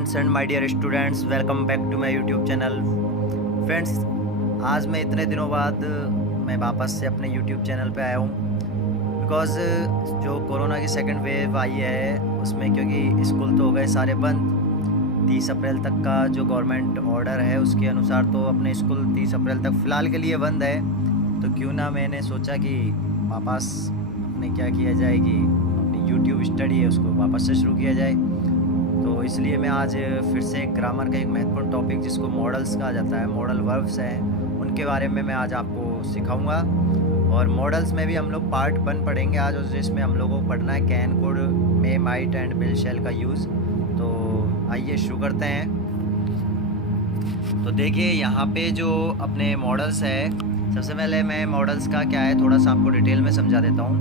Friends and my dear students, welcome back to my YouTube channel. Friends, आज मैं इतने दिनों बाद मैं वापस से अपने यूट्यूब चैनल पे आया हूँ बिकॉज़ जो कोरोना की सेकंड वेव आई है उसमें, क्योंकि स्कूल तो हो गए सारे बंद। 30 अप्रैल तक का जो गवर्नमेंट ऑर्डर है उसके अनुसार तो अपने स्कूल 30 अप्रैल तक फ़िलहाल के लिए बंद है। तो क्यों ना मैंने सोचा कि वापस अपने क्या किया जाए कि अपनी यूट्यूब स्टडी है उसको वापस से शुरू किया जाए। तो इसलिए मैं आज फिर से ग्रामर का एक महत्वपूर्ण टॉपिक जिसको मॉडल्स कहा जाता है, मॉडल वर्ब्स हैं, उनके बारे में मैं आज आपको सिखाऊंगा। और मॉडल्स में भी हम लोग पार्ट 1 पढ़ेंगे आज, और जिसमें हम लोगों को पढ़ना है can, could, may, might and will, shall का यूज़। तो आइए शुरू करते हैं। तो देखिए यहाँ पे जो अपने मॉडल्स है, सबसे पहले मैं मॉडल्स का क्या है थोड़ा सा आपको डिटेल में समझा देता हूँ।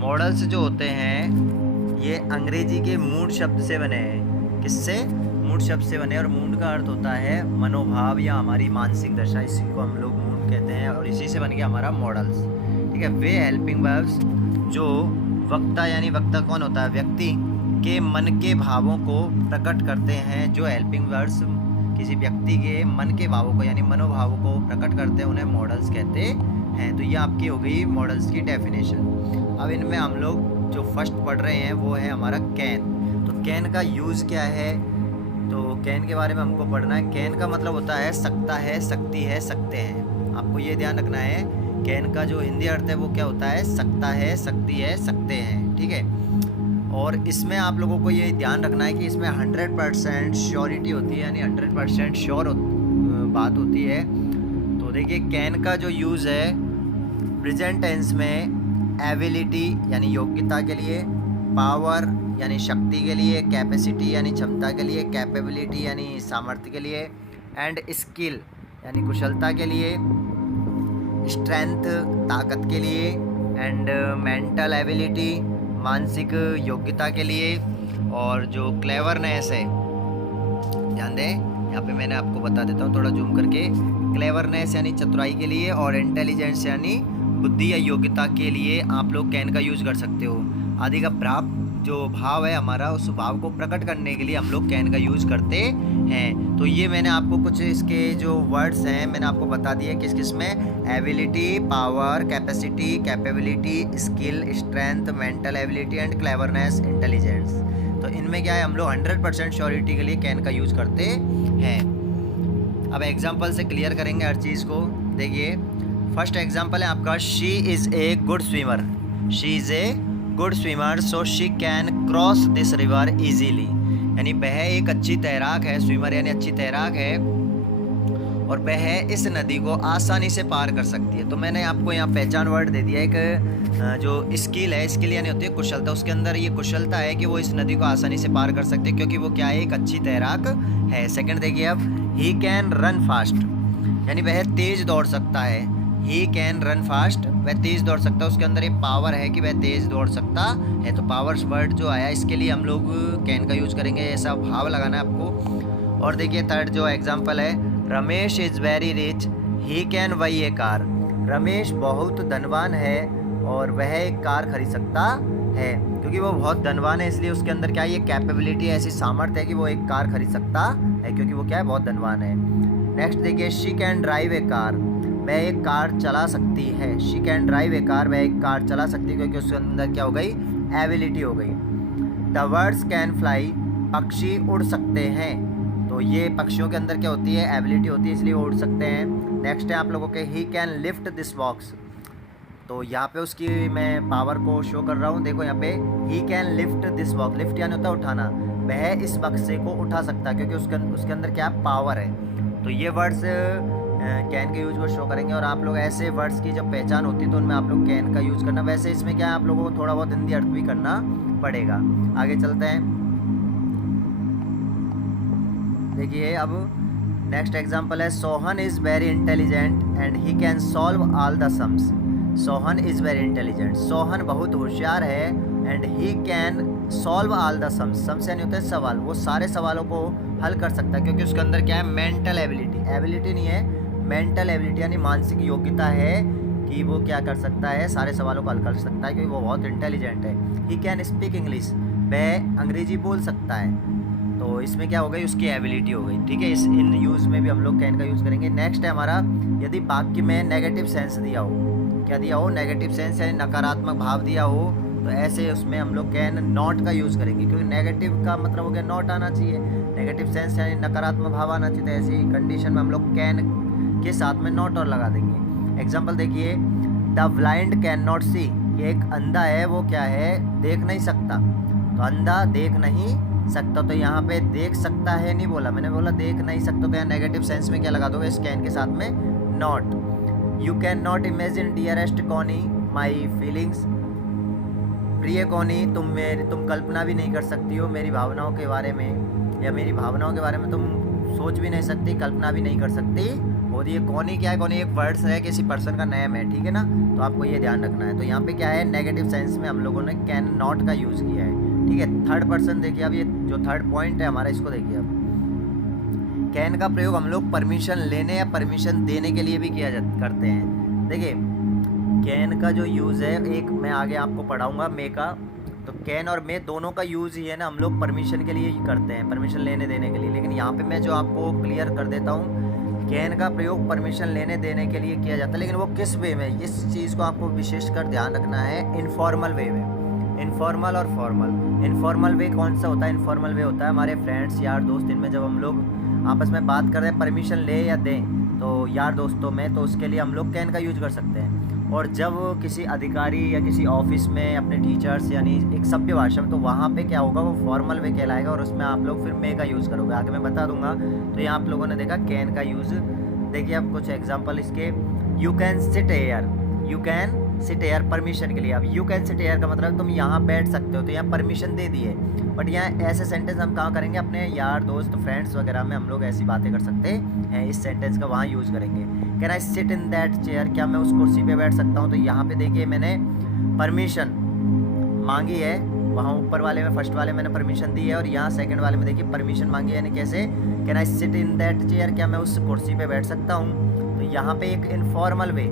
मॉडल्स जो होते हैं ये अंग्रेजी के मूड शब्द से बने हैं। किससे? मूड शब्द से बने, और मूड का अर्थ होता है मनोभाव या हमारी मानसिक दशा, इसी को हम लोग मूड कहते हैं, और इसी से बन गया हमारा मॉडल्स। ठीक है। वे हेल्पिंग वर्ब्स जो वक्ता, यानी वक्ता कौन होता है? व्यक्ति के मन के भावों को प्रकट करते हैं। जो हेल्पिंग वर्ब्स किसी व्यक्ति के मन के भावों को यानी मनोभावों को प्रकट करते हैं उन्हें मॉडल्स कहते हैं। तो ये आपकी हो गई मॉडल्स की डेफिनेशन। अब इनमें हम लोग जो फर्स्ट पढ़ रहे हैं वो है हमारा कैन। तो कैन का यूज़ क्या है? तो कैन के बारे में हमको पढ़ना है। कैन का मतलब होता है सकता है, सकती है, सकते हैं। आपको ये ध्यान रखना है, कैन का जो हिंदी अर्थ है वो क्या होता है? सकता है, सकती है, सकते हैं। ठीक है। और इसमें आप लोगों को ये ध्यान रखना है कि इसमें 100% श्योरिटी होती है, यानी 100% श्योर बात होती है। तो देखिए कैन का जो यूज़ है प्रेजेंट टेंस में एबिलिटी यानी योग्यता के लिए, पावर यानी शक्ति के लिए, कैपेसिटी यानी क्षमता के लिए, कैपेबिलिटी यानी सामर्थ्य के लिए, एंड स्किल यानी कुशलता के लिए, स्ट्रेंथ ताकत के लिए, एंड मेंटल एबिलिटी मानसिक योग्यता के लिए, और जो क्लेवरनेस है, ध्यान दें यहाँ पे मैंने आपको बता देता हूँ थोड़ा जूम करके, क्लेवरनेस यानी चतुराई के लिए, और इंटेलिजेंस यानी बुद्धि या योग्यता के लिए आप लोग कैन का यूज़ कर सकते हो। आदि का प्राप्त जो भाव है हमारा, उस भाव को प्रकट करने के लिए हम लोग कैन का यूज़ करते हैं। तो ये मैंने आपको कुछ इसके जो वर्ड्स हैं मैंने आपको बता दिए किस किस में, ability, power, capacity, capability, skill, strength, mental ability and cleverness, intelligence. तो इनमें क्या है, हम लोग 100% श्योरिटी के लिए कैन का यूज़ करते हैं। अब एग्जाम्पल से क्लियर करेंगे हर चीज़ को। देखिए फर्स्ट एग्जाम्पल है आपका, she is a good swimmer. She is a good swimmer so she can cross this river easily. यानी वह एक अच्छी तैराक है, स्विमर यानी अच्छी तैराक है, और वह इस नदी को आसानी से पार कर सकती है। तो मैंने आपको यहाँ पहचान वर्ड दे दिया, एक जो स्किल है, स्किल यानी होती है कुशलता, उसके अंदर ये कुशलता है कि वो इस नदी को आसानी से पार कर सकते हैं क्योंकि वो क्या है, एक अच्छी तैराक है। सेकंड देखिए अब, ही कैन रन फास्ट, यानी वह तेज़ दौड़ सकता है। ही कैन रन फास्ट, वह तेज़ दौड़ सकता है, उसके अंदर एक पावर है कि वह तेज़ दौड़ सकता है। तो पावर्स वर्ड जो आया इसके लिए हम लोग कैन का यूज़ करेंगे, ऐसा भाव लगाना है आपको। और देखिए थर्ड जो एग्जांपल है, Ramesh is very rich, he can buy A car. Ramesh बहुत धनवान है और वह एक कार खरीद सकता है। क्योंकि वो बहुत धनवान है इसलिए उसके अंदर क्या है, ये कैपेबिलिटी, ऐसी सामर्थ्य है कि वो एक कार खरीद सकता है क्योंकि वो क्या है, बहुत धनवान है। नेक्स्ट देखिए, she can drive A car, वह एक कार चला सकती है। She can drive A car, वह एक कार चला सकती है क्योंकि उसके अंदर क्या हो गई, एबिलिटी हो गई। द बर्ड्स कैन फ्लाई, पक्षी उड़ सकते हैं। तो ये पक्षियों के अंदर क्या होती है, एबिलिटी होती है, इसलिए वो उड़ सकते हैं। नेक्स्ट है आप लोगों के, he can lift this box. तो यहाँ पे उसकी मैं पावर को शो कर रहा हूँ। देखो यहाँ पे, he can lift this box, lift यानी होता है उठाना, वह इस बक्से को उठा सकता है क्योंकि उसके अंदर क्या पावर है। तो ये वर्ड्स कैन के यूज को शो करेंगे, और आप लोग ऐसे वर्ड्स की जब पहचान होती है तो उनमें आप लोग कैन का यूज़ करना। वैसे इसमें क्या है, आप लोगों को थोड़ा बहुत हिंदी अर्थ भी करना पड़ेगा। आगे चलते हैं। देखिए अब नेक्स्ट एग्जांपल है, Sohan is very intelligent and he can solve all the sums. Sohan is very intelligent, Sohan बहुत होशियार है, and he can solve all the sums. Sums यानी होता है सवाल, वो सारे सवालों को हल कर सकता है क्योंकि उसके अंदर क्या है, मेंटल एबिलिटी, एबिलिटी नहीं है, मेंटल एबिलिटी यानी मानसिक योग्यता है कि वो क्या कर सकता है, सारे सवालों को हल कर सकता है क्योंकि वो बहुत इंटेलिजेंट है। ही कैन स्पीक इंग्लिश, वह अंग्रेजी बोल सकता है। तो इसमें क्या हो गई, उसकी एबिलिटी हो गई। ठीक है, इस इन यूज़ में भी हम लोग कैन का यूज़ करेंगे। नेक्स्ट है हमारा, यदि वाक्य में नेगेटिव सेंस दिया हो, क्या दिया हो, नेगेटिव सेंस यानी नकारात्मक भाव दिया हो, तो ऐसे उसमें हम लोग कैन नॉट का यूज़ करेंगे, क्योंकि नेगेटिव का मतलब हो गया नॉट आना चाहिए, नेगेटिव सेंस यानी नकारात्मक भाव आना चाहिए। तो ऐसी कंडीशन में हम लोग कैन के साथ में नॉट और लगा देंगे। एग्जाम्पल देखिए, द ब्लाइंड कैन नॉट सी, ये एक अंधा है, वो क्या है, देख नहीं सकता। तो अंधा देख नहीं सकता, तो यहाँ पे देख सकता है नहीं बोला, मैंने बोला देख नहीं सकता, तो यहाँ नेगेटिव सेंस में क्या लगा दोगे, इस कैन के साथ में not. You can not imagine dearest Connie my feelings, प्रिय कॉनी तुम कल्पना भी नहीं कर सकती हो मेरी भावनाओं के बारे में, या मेरी भावनाओं के बारे में तुम सोच भी नहीं सकती, कल्पना भी नहीं कर सकती। और ये कॉनी क्या है, कॉनी एक वर्ड्स है, किसी पर्सन का नेम है, ठीक है ना, तो आपको ये ध्यान रखना है। तो यहाँ पे क्या है, नेगेटिव सेंस में हम लोगों ने कैन नॉट का यूज़ किया है। ठीक है, थर्ड पर्सन देखिए, अब ये जो थर्ड पॉइंट है हमारा, इसको देखिए। अब कैन का प्रयोग हम लोग परमिशन लेने या परमिशन देने के लिए भी करते हैं। देखिए, कैन का जो यूज़ है, एक मैं आगे आपको पढ़ाऊँगा मे का, तो कैन और मे दोनों का यूज़ ही है ना, हम लोग परमिशन के लिए ही करते हैं, परमिशन लेने देने के लिए। लेकिन यहाँ पे मैं जो आपको क्लियर कर देता हूँ, कैन का प्रयोग परमिशन लेने देने के लिए किया जाता है, लेकिन वो किस वे में, इस चीज़ को आपको विशेषकर ध्यान रखना है, इनफॉर्मल वे में। इनफॉर्मल और फॉर्मल। इनफॉर्मल वे कौन सा होता है, इनफॉर्मल वे होता है हमारे फ्रेंड्स यार दोस्त, इनमें जब हम लोग आपस में बात कर रहे हैं, परमिशन ले या दें, तो यार दोस्तों में, तो उसके लिए हम लोग कैन का यूज कर सकते हैं। और जब किसी अधिकारी या किसी ऑफिस में अपने टीचर्स यानी एक सभ्य भाषा में, तो वहाँ पे क्या होगा, वो फॉर्मल वे कहलाएगा, और उसमें आप लोग फिर मे का यूज़ करोगे, आगे मैं बता दूंगा। तो यहाँ आप लोगों ने देखा कैन का यूज़। देखिए अब कुछ एग्जांपल इसके, you can sit air, you can sit air permission के लिए। अब यू कैन सिट एयर का मतलब तुम यहाँ बैठ सकते हो, तो यहाँ परमिशन दे दी है। बट यहाँ ऐसे सेंटेंस हम कहाँ करेंगे, अपने यार दोस्त फ्रेंड्स वगैरह में हम लोग ऐसी बातें कर सकते हैं, इस सेंटेंस का वहाँ यूज़ करेंगे। Can I sit in that chair, क्या मैं उस कुर्सी पे बैठ सकता हूँ, तो यहाँ पे देखिए मैंने परमिशन मांगी है, वहाँ ऊपर वाले में फर्स्ट वाले मैंने परमिशन दी है, और यहाँ सेकंड वाले में देखिए परमिशन मांगी है, यानी कैसे, can I sit in that chair, क्या मैं उस कुर्सी पे बैठ सकता हूँ। तो यहाँ पे एक informal way,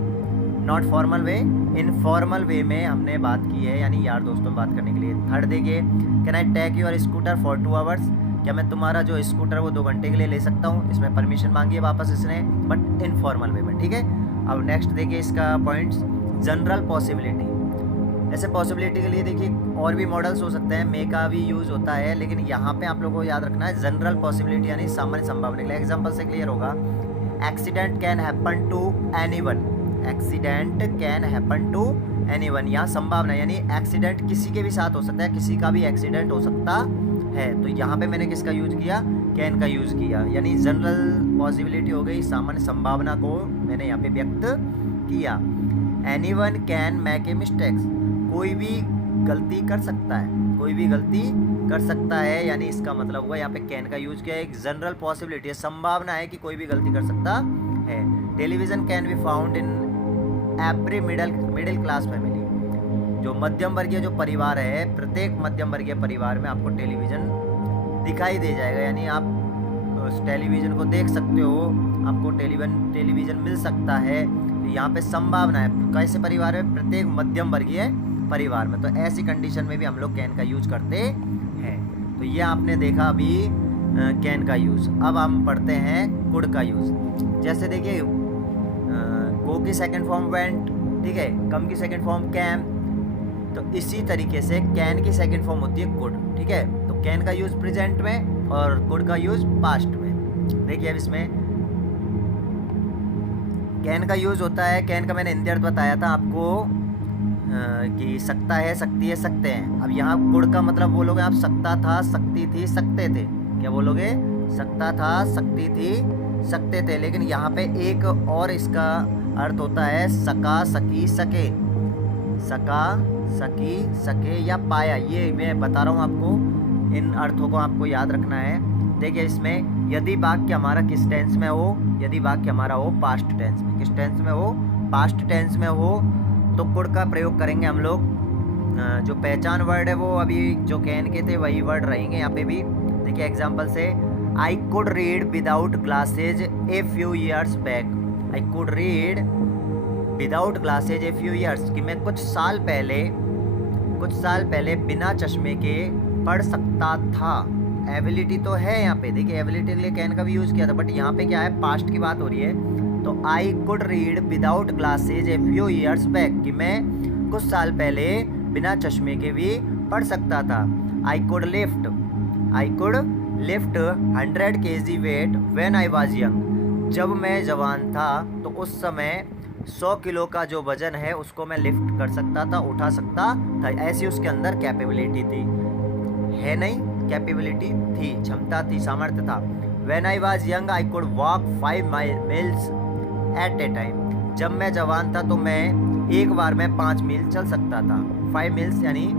not formal way, informal वे में हमने बात की है, यानी यार दोस्तों में बात करने के लिए। थर्ड देखिए, can I take your scooter for 2 hours, क्या मैं तुम्हारा जो स्कूटर वो 2 घंटे के लिए ले सकता हूँ, इसमें परमिशन मांगी है वापस इसने, बट इनफॉर्मल वे में। ठीक है, अब नेक्स्ट देखिए इसका पॉइंट्स, जनरल पॉसिबिलिटी। ऐसे पॉसिबिलिटी के लिए देखिए और भी मॉडल्स हो सकते हैं, मे का भी यूज़ होता है, लेकिन यहाँ पे आप लोगों को याद रखना है जनरल पॉसिबिलिटी यानी सामान्य संभावना के लिए। एग्जाम्पल से क्लियर होगा, accident can happen to anyone, accident can happen to anyone, यहाँ संभावना यानी एक्सीडेंट किसी के भी साथ हो सकता है, किसी का भी एक्सीडेंट हो सकता है। तो यहाँ पे मैंने किसका यूज़ किया, कैन का यूज़ किया, यानी जनरल पॉसिबिलिटी हो गई, सामान्य संभावना को मैंने यहाँ पे व्यक्त किया। Anyone can make a mistakes, कोई भी गलती कर सकता है, कोई भी गलती कर सकता है, यानी इसका मतलब हुआ यहाँ पे कैन का यूज़ किया, एक जनरल पॉसिबिलिटी है, संभावना है कि कोई भी गलती कर सकता है। Television can be found in every middle class family, जो मध्यम वर्गीय जो परिवार है, प्रत्येक मध्यम वर्गीय परिवार में आपको टेलीविज़न दिखाई दे जाएगा, यानी आप उस टेलीविज़न को देख सकते हो, आपको टेलीविज़न मिल सकता है। तो यहाँ पे संभावना है, कैसे परिवार में, प्रत्येक मध्यम वर्गीय परिवार में। तो ऐसी कंडीशन में भी हम लोग कैन का यूज करते हैं। तो ये आपने देखा अभी कैन का यूज़। अब हम पढ़ते हैं कुड का यूज़। जैसे देखिए गो की सेकंड फॉर्म वेंट, ठीक है, कम की सेकंड फॉर्म कैम, तो इसी तरीके से कैन की सेकंड फॉर्म होती है कुड, ठीक है। तो कैन का यूज़ प्रेजेंट में और कुड का यूज़ पास्ट में। देखिए अब इसमें कैन का यूज़ होता है, कैन का मैंने हिंदी अर्थ बताया था आपको कि सकता है, सकती है, सकते हैं। अब यहाँ कुड का मतलब बोलोगे आप सकता था, सकती थी, सकते थे, क्या बोलोगे, सकता था, सकती थी, सकते थे। लेकिन यहाँ पे एक और इसका अर्थ होता है सका, सकी, सके, सका, सकी, सके या पाया। ये मैं बता रहा हूँ आपको, इन अर्थों को आपको याद रखना है। देखिए इसमें यदि वाक्य हमारा किस टेंस में हो, यदि वाक्य हमारा हो पास्ट टेंस में, किस टेंस में हो, पास्ट टेंस में हो, तो कुड का प्रयोग करेंगे हम लोग। जो पहचान वर्ड है वो अभी जो कैन के थे वही वर्ड रहेंगे यहाँ पे भी। देखिए एग्जांपल से, I could read without glasses a few years back, I could read without glasses a few years, कि मैं कुछ साल पहले बिना चश्मे के पढ़ सकता था, एबिलिटी तो है यहाँ पे, देखिए एबिलिटी के लिए कैन का भी यूज़ किया था, बट यहाँ पे क्या है, पास्ट की बात हो रही है। तो I could read without glasses a few years back, कि मैं कुछ साल पहले बिना चश्मे के भी पढ़ सकता था। I could lift 100 kg weight when I was young, जब मैं जवान था तो उस समय 100 किलो का जो वजन है उसको मैं लिफ्ट कर सकता था, उठा सकता था। ऐसी उसके अंदर कैपेबिलिटी थी, है नहीं, कैपेबिलिटी थी, क्षमता थी, सामर्थ्य था। When I was young I could walk 5 miles at a time, जब मैं जवान था तो मैं एक बार में 5 मील चल सकता था। 5 मील्स यानी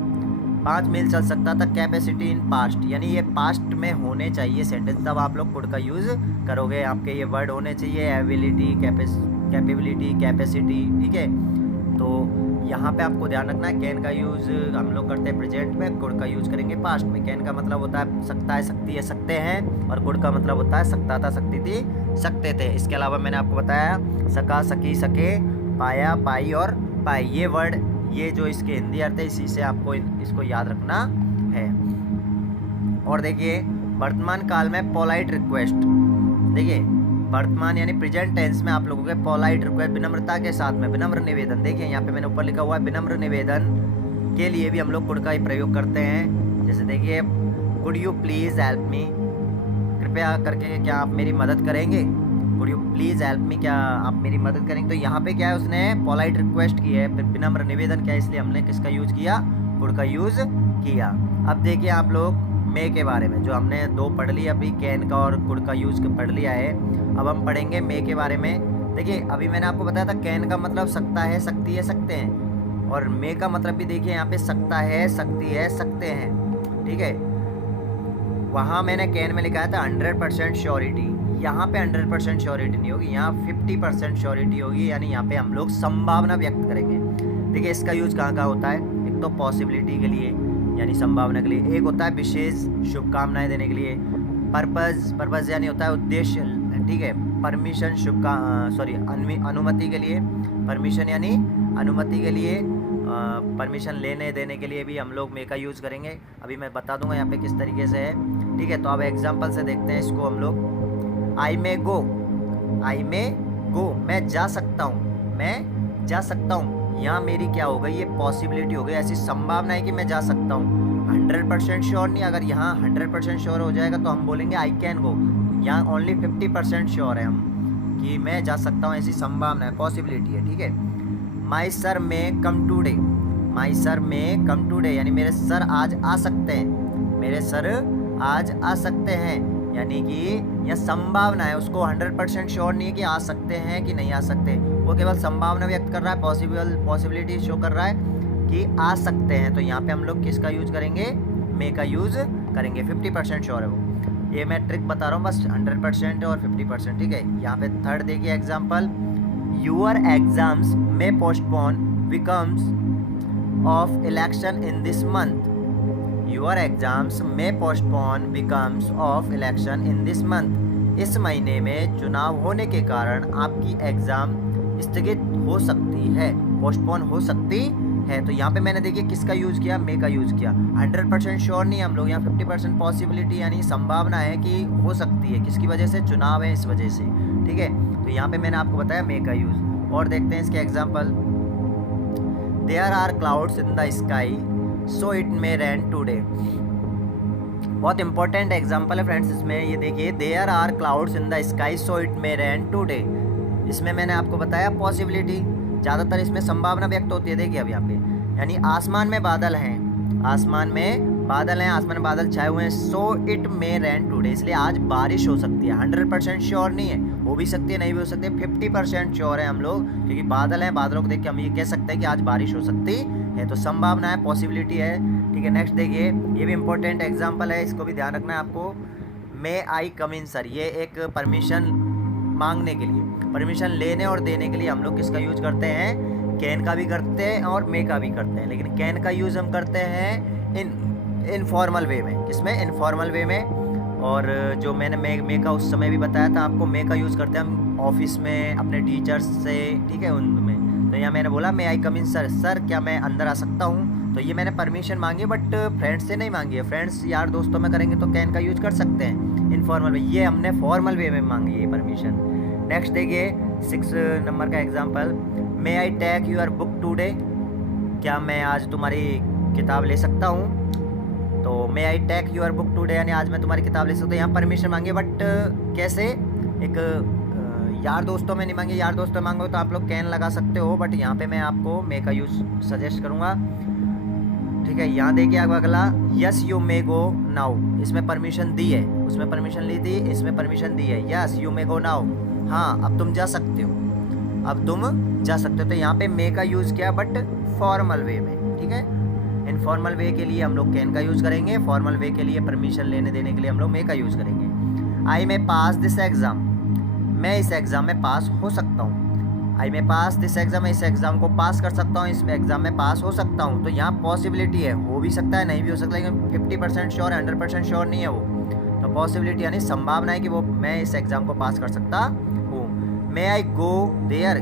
5 मील चल सकता था। कैपेसिटी इन पास्ट, यानी ये पास्ट में होने चाहिए सेंटेंस, तब आप लोग कुड का यूज़ करोगे। आपके ये वर्ड होने चाहिए एबिलिटी, कैपेबिलिटी, कैपेसिटी, ठीक है। तो यहाँ पे आपको ध्यान रखना है, कैन का यूज़ हम लोग करते हैं प्रेजेंट में, कुड का यूज़ करेंगे पास्ट में। कैन का मतलब होता है सकता है, सकती है, सकते हैं, और कुड का मतलब होता है सकता था, सकती थी, सकते थे। इसके अलावा मैंने आपको बताया सका, सकी, सके, पाया, पाई और पाई, ये वर्ड, ये जो इसके हिंदी अर्थ है, इसी से आपको इसको याद रखना है। और देखिए वर्तमान काल में पोलाइट रिक्वेस्ट, देखिए वर्तमान यानी प्रेजेंट टेंस में आप लोगों के पोलाइट रिक्वेस्ट, विनम्रता के साथ में, विनम्र निवेदन, देखिए यहाँ पे मैंने ऊपर लिखा हुआ है विनम्र निवेदन के लिए भी हम लोग कुड का ही प्रयोग करते हैं। जैसे देखिए could you please help me, कृपया करके क्या आप मेरी मदद करेंगे, could you please help me, क्या आप मेरी मदद करेंगे। तो यहाँ पे क्या है, उसने पोलाइट रिक्वेस्ट की है, विनम्र निवेदन क्या है, इसलिए हमने किसका यूज़ किया, कुड का यूज़ किया। अब देखिए आप लोग मे के बारे में, जो हमने 2 पढ़ लिया अभी, कैन का और कुड का यूज़ पढ़ लिया है। अब हम पढ़ेंगे मे के बारे में। देखिए अभी मैंने आपको बताया था कैन का मतलब सकता है, सकती है, सकते हैं, और मे का मतलब भी देखिए यहाँ पे सकता है, सकती है, सकते हैं, ठीक है। वहाँ मैंने कैन में लिखा था 100% श्योरिटी, यहाँ पे 100% श्योरिटी नहीं होगी, यहाँ 50% श्योरिटी होगी, यानी यहाँ पे हम लोग संभावना व्यक्त करेंगे। देखिए इसका यूज़ कहाँ कहाँ होता है, एक तो पॉसिबिलिटी के लिए यानी संभावना के लिए, एक होता है विशेष शुभकामनाएं देने के लिए, पर्पज़ यानी होता है उद्देश्य, ठीक है। परमिशन अनुमति के लिए, परमिशन यानी अनुमति के लिए, परमिशन लेने देने के लिए भी हम लोग मे का यूज़ करेंगे। अभी मैं बता दूंगा यहाँ पे किस तरीके से है, ठीक है। तो अब एग्जांपल से देखते हैं इसको हम लोग। आई मे गो, मैं जा सकता हूँ, मैं जा सकता हूँ, यहाँ मेरी क्या हो गई, ये पॉसिबिलिटी हो गई, ऐसी संभावना है कि मैं जा सकता हूँ। 100% श्योर नहीं, अगर यहाँ 100% श्योर हो जाएगा तो हम बोलेंगे आई कैन गो। यहाँ ओनली 50% श्योर है हम कि मैं जा सकता हूँ, ऐसी संभावना है, पॉसिबिलिटी है, ठीक है। माई सर में कम टूडे, माई सर में कम टूडे यानी मेरे सर आज आ सकते हैं, मेरे सर आज आ सकते हैं, यानी कि यह संभावना है, उसको 100% श्योर नहीं है कि आ सकते हैं कि नहीं आ सकते, वो केवल संभावना व्यक्त कर रहा है, पॉसिबिलिटी शो कर रहा है कि आ सकते हैं। तो यहाँ पे हम लोग किसका यूज़ करेंगे, मे का यूज़ करेंगे। 50% श्योर है वो, ये मैं ट्रिक बता रहा हूँ बस, 100% और 50%, ठीक है। यहाँ पे थर्ड देखिए एग्जाम्पल, यूर एग्जाम्स में postpone becomes of election in this month, your exams में postpone becomes of election in this month, इस महीने में चुनाव होने के कारण आपकी एग्ज़ाम स्थगित हो सकती है, पोस्टपोन हो सकती है। तो यहाँ पे मैंने देखिए किसका यूज़ किया, मे का यूज़ किया। 100% श्योर नहीं हम लोग, यहाँ 50% पॉसिबिलिटी यानी संभावना है कि हो सकती है, किसकी वजह से, चुनाव है इस वजह से, ठीक है। तो यहाँ पे मैंने आपको बताया मे का यूज़। और देखते हैं इसके example, there are clouds in the sky so it may rain today, बहुत इंपॉर्टेंट एग्जाम्पल है फ्रेंड्स इसमें। ये देखिए there are clouds in the sky so it may rain today, इसमें मैंने आपको बताया पॉसिबिलिटी, ज़्यादातर इसमें संभावना व्यक्त होती है। देखिए अब यहाँ पे यानी आसमान में बादल हैं, आसमान में बादल छाए हुए हैं, सो इट मे रेन टुडे, इसलिए आज बारिश हो सकती है। 100% श्योर नहीं है, हो भी सकती है, नहीं भी हो सकती है, 50% श्योर है हम लोग, क्योंकि बादल हैं, बादलों को देख के हम ये कह सकते हैं कि आज बारिश हो सकती है। तो संभावना है, पॉसिबिलिटी है, ठीक है। नेक्स्ट देखिए, ये भी इंपॉर्टेंट एग्जाम्पल है, इसको भी ध्यान रखना है आपको। मे आई कम इन सर, ये एक परमिशन मांगने के लिए, परमिशन लेने और देने के लिए हम लोग किसका यूज करते हैं, कैन का भी करते हैं और मे का भी करते हैं। लेकिन कैन का यूज़ हम करते हैं इनफॉर्मल वे में, किसमें, इनफॉर्मल वे में। और जो मैंने मे का उस समय भी बताया था आपको, मे का यूज़ करते हैं हम ऑफिस में अपने टीचर्स से, ठीक है, उनमें। तो यहाँ मैंने बोला मे आई कम इन सर, सर क्या मैं अंदर आ सकता हूँ, तो ये मैंने परमिशन मांगी बट फ्रेंड्स से नहीं मांगी है। फ्रेंड्स यार दोस्तों में करेंगे तो कैन का यूज कर सकते हैं इनफॉर्मल में, ये हमने फॉर्मल वे में मांगी है परमिशन। नेक्स्ट देखिए 6 नंबर का example, may I take your book today, क्या मैं आज तुम्हारी किताब ले सकता हूँ। तो may I take your book today यानी आज मैं तुम्हारी किताब ले सकता हूँ। यहाँ परमिशन मांगी बट कैसे, एक यार दोस्तों में नहीं मांगी। यार दोस्तों में मांगो तो आप लोग कैन लगा सकते हो, बट यहाँ पे मैं आपको मे का यूज सजेस्ट करूँगा। ठीक है, यहाँ देखिए अब अगला, yes you may go now, इसमें परमिशन दी है, उसमें परमिशन ली थी, इसमें परमिशन दी है। Yes you may go now, हाँ अब तुम जा सकते हो, अब तुम जा सकते हो। तो यहाँ पे मे का यूज़ किया बट फॉर्मल वे में। ठीक है, इनफॉर्मल वे के लिए हम लोग कैन का यूज़ करेंगे, फॉर्मल वे के लिए परमिशन लेने देने के लिए हम लोग मे का यूज़ करेंगे। आई मे पास दिस एग्ज़ाम, मैं इस एग्ज़ाम में पास हो सकता हूँ। आई मे पास दिस एग्ज़ाम, इस एग्ज़ाम को पास कर सकता हूँ, इस एग्ज़ाम में पास हो सकता हूँ। तो यहाँ पॉसिबिलिटी है, हो भी सकता है नहीं भी हो सकता, लेकिन 50% श्योर 100% श्योर नहीं है वो। तो पॉसिबिलिटी यानी संभावना है कि वो मैं इस एग्ज़ाम को पास कर सकता हूँ। मे आई गो देयर,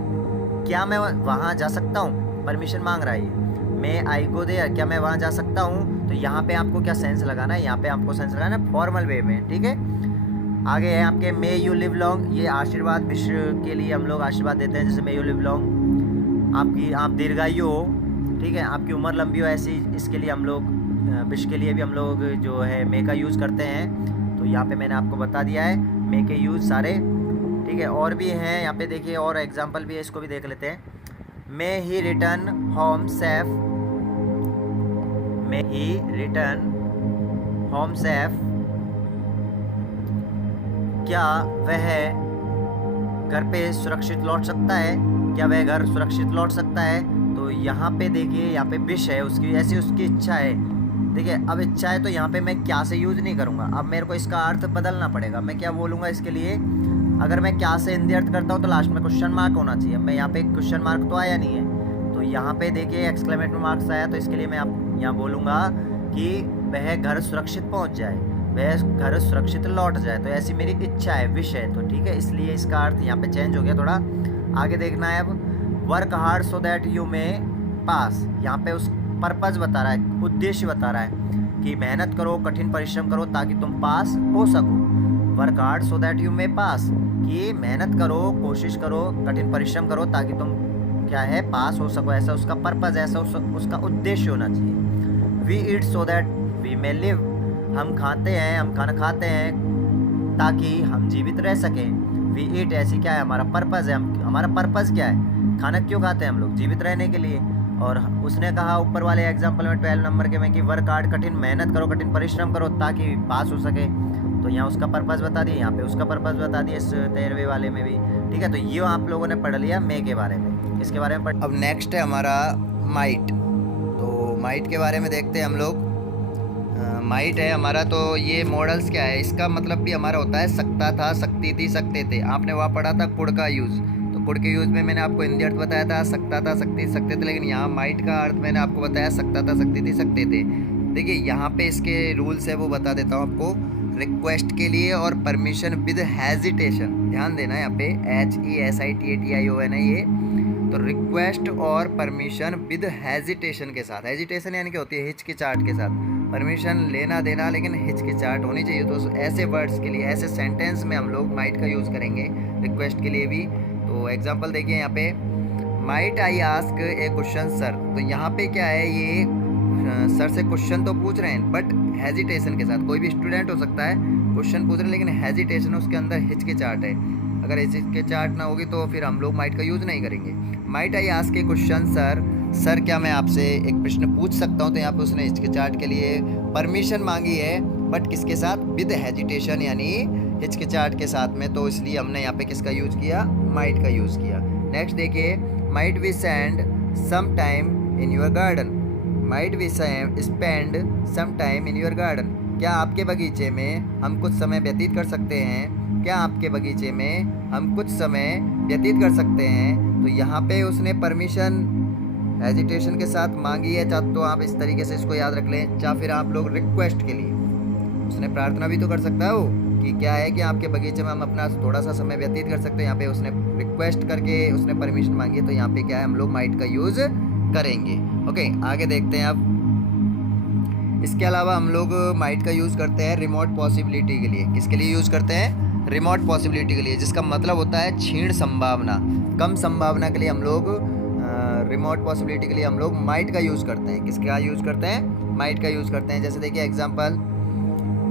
क्या मैं वहाँ जा सकता हूँ, परमिशन मांग रहा है। मे आई गो देयर, क्या मैं वहाँ जा सकता हूँ। तो यहाँ पे आपको क्या सेंस लगाना है, यहाँ पे आपको सेंस लगाना है फॉर्मल वे में। ठीक है, आगे है आपके मे यू लिव लॉन्ग, ये आशीर्वाद विश्व के लिए हम लोग आशीर्वाद देते हैं, जैसे मे यू लिव लॉन्ग, आप दीर्घायु हो। ठीक है, आपकी उम्र लंबी हो, ऐसी इसके लिए हम लोग विश्व के लिए भी हम लोग जो है मे का यूज़ करते हैं। तो यहाँ पे मैंने आपको बता दिया है मे के यूज़ सारे। ठीक है, और भी हैं यहाँ पे देखिए, और एग्जाम्पल भी है, इसको भी देख लेते हैं। मे ही रिटर्न होम सेफ, मे ही रिटर्न होम सेफ, क्या वह घर पे सुरक्षित लौट सकता है, क्या वह घर सुरक्षित लौट सकता है। तो यहाँ पे देखिए, यहाँ पे विश है उसकी, ऐसी उसकी इच्छा है। देखिए अब इच्छा है तो यहाँ पे मैं क्या से यूज़ नहीं करूँगा, अब मेरे को इसका अर्थ बदलना पड़ेगा। मैं क्या बोलूँगा इसके लिए, अगर मैं क्या से हिंदी अर्थ करता हूँ तो लास्ट में क्वेश्चन मार्क होना चाहिए। मैं यहाँ पे क्वेश्चन मार्क तो आया नहीं है, तो यहाँ पे देखिए एक्सक्लेमेटरी मार्क्स आया, तो इसके लिए मैं आप यहाँ बोलूँगा कि वह घर सुरक्षित पहुँच जाए, वह घर सुरक्षित लौट जाए। तो ऐसी मेरी इच्छा है, विश है। तो ठीक है, इसलिए इसका अर्थ यहाँ पे चेंज हो गया थोड़ा। आगे देखना है अब, work hard so that you may pass, यहाँ पे उस पर्पज़ बता रहा है, उद्देश्य बता रहा है कि मेहनत करो, कठिन परिश्रम करो ताकि तुम पास हो सको। Work hard so that you may pass, कि मेहनत करो, कोशिश करो, कठिन परिश्रम करो ताकि तुम क्या है पास हो सको, ऐसा उसका पर्पज़, ऐसा उसका उद्देश्य होना चाहिए। We eat so that we may live, हम खाते हैं, हम खाना खाते हैं ताकि हम जीवित रह सकें। वी ईट ऐसी क्या है, हमारा पर्पज़ है, हमारा पर्पज़ क्या है, खाना क्यों खाते हैं हम लोग, जीवित रहने के लिए। और उसने कहा ऊपर वाले एग्जाम्पल में 12 नंबर के में कि वर्क हार्ड, कठिन मेहनत करो, कठिन परिश्रम करो ताकि पास हो सके। तो यहाँ उसका पर्पज़ बता दिया, यहाँ पे उसका पर्पज़ बता दिया, इस 13वें वाले में भी। ठीक है, तो ये आप लोगों ने पढ़ लिया मे के बारे में, इसके बारे में पढ़। अब नेक्स्ट है हमारा माइट। तो माइट के बारे में देखते हैं हम लोग। माइट है हमारा, तो ये मॉडल्स क्या है, इसका मतलब भी हमारा होता है सकता था, सकती थी, सकते थे। आपने वहाँ पढ़ा था कुड़ का यूज़, तो कुड़ के यूज़ में मैंने आपको हिंदी अर्थ बताया था सकता था, सकती, सकते थे, लेकिन यहाँ माइट का अर्थ मैंने आपको बताया सकता था, सकती थी, सकते थे। देखिए यहाँ पे इसके रूल्स है वो बता देता हूँ आपको। रिक्वेस्ट के लिए और परमिशन विद हेजिटेशन, ध्यान देना यहाँ पे HESITATION है ये। तो रिक्वेस्ट और परमिशन विद हेजिटेशन के साथ, हेजिटेशन यानी क्या होती है, हिचकिचाहट के साथ, परमिशन लेना देना लेकिन हिचकिचाहट होनी चाहिए। तो ऐसे वर्ड्स के लिए, ऐसे सेंटेंस में हम लोग माइट का यूज़ करेंगे, रिक्वेस्ट के लिए भी। तो एग्जांपल देखिए यहाँ पे, might I ask A question sir. तो यहाँ पे क्या है, ये सर से क्वेश्चन तो पूछ रहे हैं बट हेजिटेशन के साथ। कोई भी स्टूडेंट हो सकता है, क्वेश्चन पूछ रहे हैं लेकिन हेजिटेशन, उसके अंदर हिचकिचाहट है। अगर हिचकिचाहट ना होगी तो फिर हम लोग माइट का यूज़ नहीं करेंगे। Might I ask A question sir, sir क्या मैं आपसे एक प्रश्न पूछ सकता हूँ। तो यहाँ पे उसने हिचकिचाहट के लिए परमिशन मांगी है, बट किसके साथ, विद हेजिटेशन यानी हिचकिचाहट के साथ में। तो इसलिए हमने यहाँ पे किसका यूज़ किया, माइट का यूज़ किया। नेक्स्ट देखिए, might we spend some time in your garden, might we spend some time in your garden, क्या आपके बगीचे में हम कुछ समय व्यतीत कर सकते हैं, क्या आपके बगीचे में हम कुछ समय व्यतीत कर सकते हैं। तो यहाँ पे उसने परमिशन हेजिटेशन के साथ मांगी है, चाहे तो आप इस तरीके से इसको याद रख लें, या फिर आप लोग रिक्वेस्ट के लिए उसने प्रार्थना भी तो कर सकता है वो, कि क्या है कि आपके बगीचे में हम अपना थोड़ा सा समय व्यतीत कर सकते हैं। यहाँ पे उसने रिक्वेस्ट करके उसने परमिशन मांगी है, तो यहाँ पे क्या है, हम लोग माइट का यूज़ करेंगे। ओके, आगे देखते हैं अब। इसके अलावा हम लोग माइट का यूज़ करते हैं रिमोट पॉसिबिलिटी के लिए। किसके लिए यूज़ करते हैं? रिमोट पॉसिबिलिटी के लिए, जिसका मतलब होता है क्षीण संभावना, कम संभावना के लिए हम लोग रिमोट पॉसिबिलिटी के लिए हम लोग माइट का यूज़ करते हैं। किसका यूज़ करते हैं? माइट का यूज़ करते हैं। जैसे देखिए example,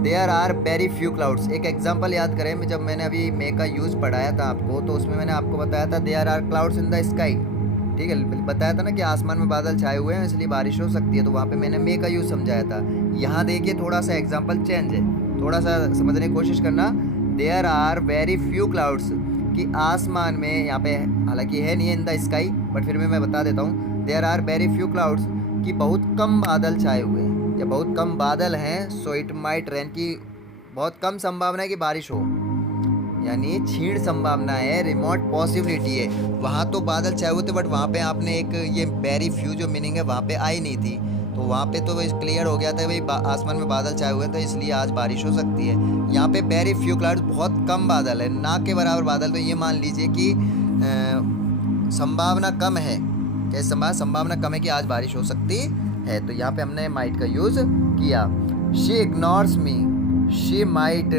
there are very few clouds. एक एग्जांपल याद करें, जब मैंने अभी मे का यूज़ पढ़ाया था आपको, तो उसमें मैंने आपको बताया था there are clouds in the sky. ठीक है, बताया था ना कि आसमान में बादल छाए हुए हैं इसलिए बारिश हो सकती है, तो वहाँ पे मैंने मे का यूज़ समझाया था। यहाँ देखिए थोड़ा सा एग्जाम्पल चेंज है, थोड़ा सा समझने की कोशिश करना। There are very few clouds, कि आसमान में, यहाँ पे हालांकि है नहीं इन द स्काई, बट फिर भी मैं बता देता हूँ। There are very few clouds, कि बहुत कम बादल छाए हुए हैं या बहुत कम बादल हैं। सो इट माइट रेन, की बहुत कम संभावना है कि बारिश हो, यानी क्षीण संभावना है, रिमोट पॉसिबिलिटी है। वहाँ तो बादल छाए हुए थे, बट वहाँ पे आपने एक ये वेरी फ्यू जो मीनिंग है वहाँ पे आई नहीं थी, तो वहाँ पे तो क्लियर हो गया था भाई आसमान में बादल छाए हुए थे इसलिए आज बारिश हो सकती है। यहाँ पे वेरी फ्यू क्लाउड्स, बहुत कम बादल है, ना के बराबर बादल, तो ये मान लीजिए कि संभावना कम है। कैसे संभावना कम है कि आज बारिश हो सकती है, तो यहाँ पे हमने माइट का यूज़ किया। She ignores me, she might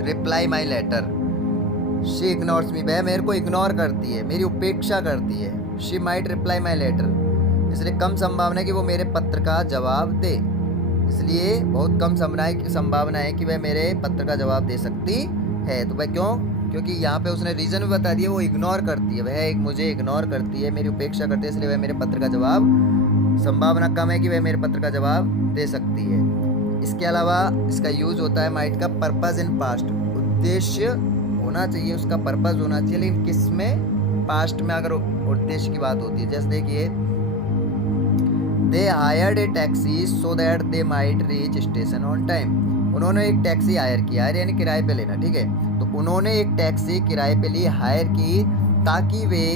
reply my letter. She ignores me, वह मेरे को इग्नोर करती है, मेरी उपेक्षा करती है। She might reply my letter, इसलिए कम संभावना है कि वो मेरे पत्र का जवाब दे, इसलिए बहुत कम संभावना है कि वह मेरे पत्र का जवाब दे सकती है। तो वह क्यों? क्योंकि यहाँ पे उसने रीज़न भी बता दिया, वो इग्नोर करती है, वह मुझे इग्नोर करती है, मेरी उपेक्षा करती है, इसलिए वह मेरे पत्र का जवाब, संभावना कम है कि वह मेरे पत्र का जवाब दे सकती है। इसके अलावा इसका यूज़ होता है माइट का पर्पज़ इन पास्ट, उद्देश्य होना चाहिए, उसका पर्पज़ होना चाहिए, लेकिन किस में? पास्ट में अगर उद्देश्य की बात होती है। जैसे देखिए, they hired A taxi so that they might reach station on time. उन्होंने एक टैक्सी हायर किया, हायर यानी किराए पे लेना, ठीक है, तो उन्होंने एक टैक्सी किराए पे ली, हायर की, ताकि वे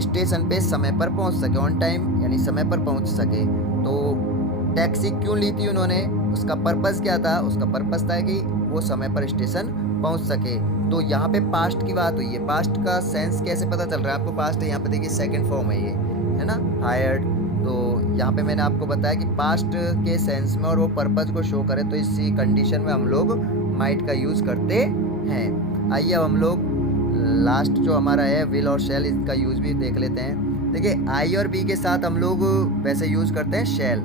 स्टेशन पे समय पर पहुंच सके, ऑन टाइम यानी समय पर पहुंच सके। तो टैक्सी क्यों ली थी उन्होंने? उसका पर्पज़ क्या था? उसका पर्पज़ था कि वो समय पर स्टेशन पहुंच सके। तो यहाँ पे पास्ट की बात हुई है। पास्ट का सेंस कैसे पता चल रहा है आपको? पास्ट है, यहाँ पे देखिए सेकंड फॉर्म है ये, है ना, हायर्ड। तो यहाँ पे मैंने आपको बताया कि पास्ट के सेंस में और वो पर्पज़ को शो करे, तो इसी कंडीशन में हम लोग माइट का यूज़ करते हैं। आइए अब हम लोग लास्ट जो हमारा है विल और शैल, इसका यूज़ भी देख लेते हैं। देखिए आई और बी के साथ हम लोग वैसे यूज़ करते हैं शैल,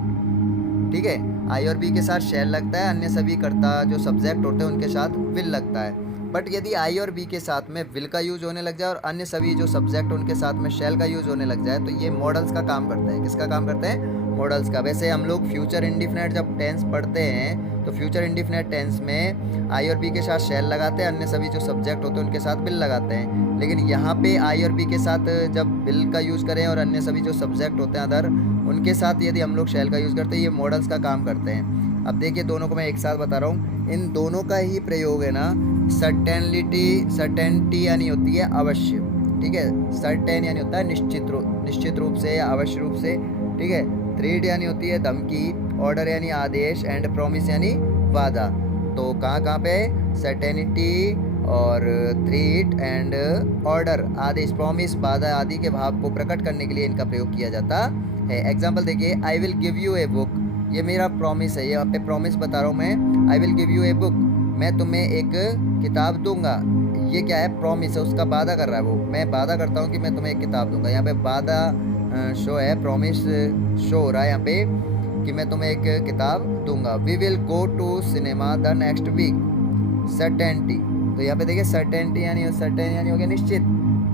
ठीक है, आई और बी के साथ शैल लगता है, अन्य सभी कर्ता जो सब्जेक्ट होते हैं उनके साथ विल लगता है। बट यदि आई और बी के साथ में विल का यूज़ होने लग जाए और अन्य सभी जो सब्जेक्ट उनके साथ में शैल का यूज़ होने लग जाए, तो ये मॉडल्स का काम करते हैं। किसका काम करते हैं? मॉडल्स का। वैसे हम लोग फ्यूचर इंडिफिनिट जब टेंस पढ़ते हैं, तो फ्यूचर इंडिफिनिट टेंस में आई और बी के साथ शैल लगाते हैं, अन्य सभी जो सब्जेक्ट होते हैं उनके साथ विल लगाते हैं। लेकिन यहाँ पे आई और बी के साथ जब विल का यूज़ करें और अन्य सभी जो सब्जेक्ट होते हैं अदर, उनके साथ यदि हम लोग शैल का यूज़ करते हैं, ये मॉडल्स का काम करते हैं। अब देखिए दोनों को मैं एक साथ बता रहा हूँ, इन दोनों का ही प्रयोग है ना, सर्टेनिटी यानी होती है अवश्य, ठीक है, सर्टेन यानी होता है निश्चित रूप से या अवश्य रूप से, ठीक है, थ्रेट यानी होती है धमकी, ऑर्डर यानी आदेश, एंड प्रॉमिस यानी वादा। तो कहाँ पे सर्टेनिटी और थ्रेट एंड ऑर्डर, आदेश, प्रॉमिस, वादा आदि के भाव को प्रकट करने के लिए इनका प्रयोग किया जाता है। एग्जाम्पल देखिए, I will give U a book, ये मेरा प्रॉमिस है, यहाँ पे प्रॉमिस बता रहा हूँ मैं, I will give U a book, मैं तुम्हें एक किताब दूंगा। ये क्या है? प्रॉमिस है, उसका वादा कर रहा है वो, मैं वादा करता हूँ कि मैं तुम्हें एक किताब दूंगा। यहाँ पे वादा शो है, प्रॉमिस शो हो रहा है यहाँ पे कि मैं तुम्हें एक किताब दूंगा। We will go to cinema the next week, certainty, तो यहाँ पे देखिए सर्टेनिटी यानी सर्टेन यानी हो गया निश्चित,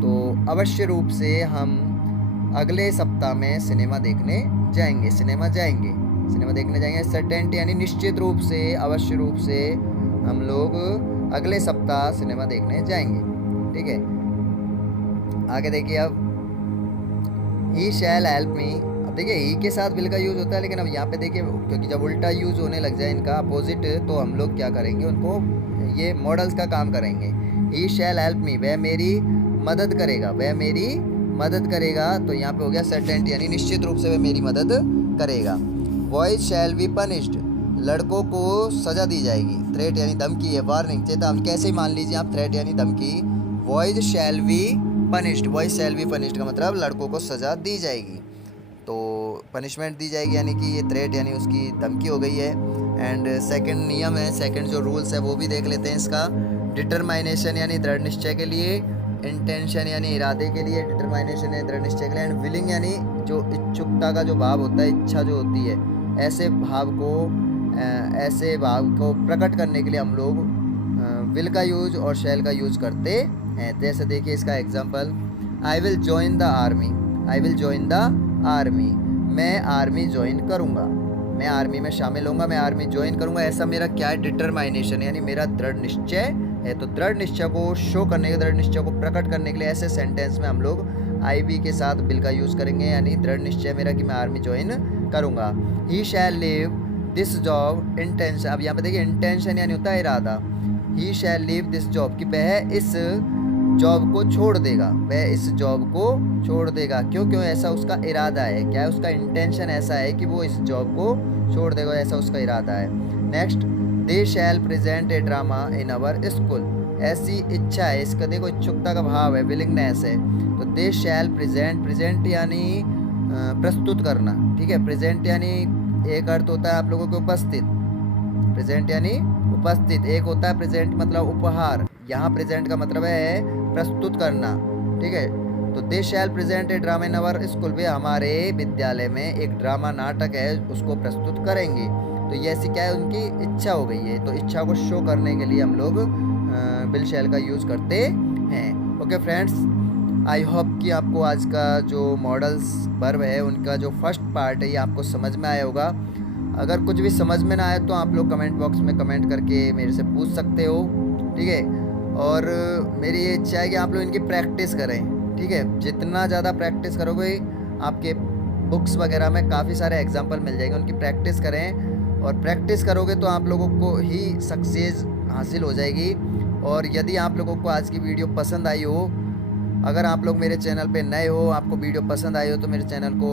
तो अवश्य रूप से हम अगले सप्ताह में सिनेमा देखने जाएंगे, सिनेमा देखने जाएंगे। सर्टेनिटी यानी निश्चित रूप से, अवश्य रूप से हम लोग अगले सप्ताह सिनेमा देखने जाएंगे, ठीक है। आगे देखिए, अब ही शैल हेल्प मी, अब देखिए ही के साथ विल का यूज़ होता है, लेकिन अब यहाँ पे देखिए क्योंकि जब उल्टा यूज़ होने लग जाए इनका अपोजिट, तो हम लोग क्या करेंगे, उनको ये मॉडल्स का काम करेंगे। ही शैल हेल्प मी, वह मेरी मदद करेगा, वह मेरी मदद करेगा, तो यहाँ पे हो गया सर्टेनिटी यानी निश्चित रूप से वह मेरी मदद करेगा। बॉयज शैल बी पनिश्ड, लड़कों को सज़ा दी जाएगी। थ्रेट यानी धमकी है, वार्निंग, चेतावनी, कैसे ही मान लीजिए आप, थ्रेट यानी धमकी, boys shall be punished, boys shall be punished का मतलब लड़कों को सज़ा दी जाएगी। तो पनिशमेंट दी जाएगी, यानी कि ये थ्रेट यानी उसकी धमकी हो गई है। एंड सेकंड नियम है, सेकंड जो रूल्स है वो भी देख लेते हैं इसका। डिटरमाइनेशन यानी दृढ़ निश्चय के लिए, इंटेंशन यानी इरादे के लिए, डिटरमाइनेशन यानी दृढ़ निश्चय के लिए, एंड विलिंग यानी जो इच्छुकता का जो भाव होता है, इच्छा जो होती है, ऐसे भाव को प्रकट करने के लिए हम लोग विल का यूज और शैल का यूज करते हैं। जैसे देखिए इसका example, I will join the army, I will join the army, मैं आर्मी ज्वाइन करूँगा, मैं आर्मी में शामिल होऊंगा, मैं आर्मी ज्वाइन करूँगा। ऐसा मेरा क्या है, डिटरमाइनेशन यानी मेरा दृढ़ निश्चय है। तो दृढ़ निश्चय को शो करने के, दृढ़ निश्चय को प्रकट करने के लिए ऐसे सेंटेंस में हम लोग आई बी के साथ बिल का यूज़ करेंगे, यानी दृढ़ निश्चय मेरा कि मैं आर्मी ज्वाइन करूँगा। ही शैल लीव दिस जॉब इंटेंशन, अब यहाँ पे देखिए इंटेंशन यानी होता है इरादा। ही शैल लीव दिस जॉब, कि वह इस जॉब को छोड़ देगा, वह इस जॉब को छोड़ देगा। क्यों क्यों ऐसा उसका इरादा है, क्या है उसका इंटेंशन ऐसा है कि वो इस जॉब को छोड़ देगा, ऐसा उसका इरादा है। Next, they shall present a drama in our school, ऐसी इच्छा है, इसका देखो इच्छुकता का भाव है, विलिंगनेस है। तो दे शैल प्रेजेंट, प्रेजेंट यानी प्रस्तुत करना, ठीक है। प्रेजेंट यानी एक अर्थ होता है आप लोगों के उपस्थित, प्रेजेंट यानी उपस्थित, एक होता है प्रेजेंट मतलब उपहार, यहाँ प्रेजेंट का मतलब है प्रस्तुत करना, ठीक है। तो they shall present a drama in our school, वे हमारे विद्यालय में एक ड्रामा नाटक है उसको प्रस्तुत करेंगे। तो ये ऐसी क्या है, उनकी इच्छा हो गई है। तो इच्छा को शो करने के लिए हम लोग विल शैल का यूज़ करते हैं। ओके फ्रेंड्स, आई होप कि आपको आज का जो मॉडल्स वर्ब है उनका जो फर्स्ट पार्ट है ये आपको समझ में आया होगा। अगर कुछ भी समझ में ना आए तो आप लोग कमेंट बॉक्स में कमेंट करके मेरे से पूछ सकते हो, ठीक है। और मेरी ये इच्छा है कि आप लोग इनकी प्रैक्टिस करें, ठीक है। जितना ज़्यादा प्रैक्टिस करोगे आपके बुक्स वगैरह में काफ़ी सारे एग्जाम्पल मिल जाएंगे, उनकी प्रैक्टिस करें। और प्रैक्टिस करोगे तो आप लोगों को ही सक्सेस हासिल हो जाएगी। और यदि आप लोगों को आज की वीडियो पसंद आई हो, अगर आप लोग मेरे चैनल पे नए हो, आपको वीडियो पसंद आई हो, तो मेरे चैनल को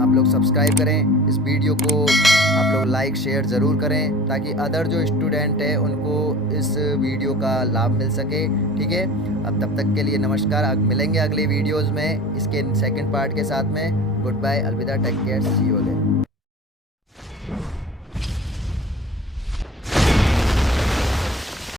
आप लोग सब्सक्राइब करें, इस वीडियो को आप लोग लाइक शेयर ज़रूर करें, ताकि अदर जो स्टूडेंट है उनको इस वीडियो का लाभ मिल सके, ठीक है। अब तब तक के लिए नमस्कार, अब मिलेंगे अगले वीडियोज़ में इसके सेकंड पार्ट के साथ में। गुड बाय, अलविदा, take care, see you again.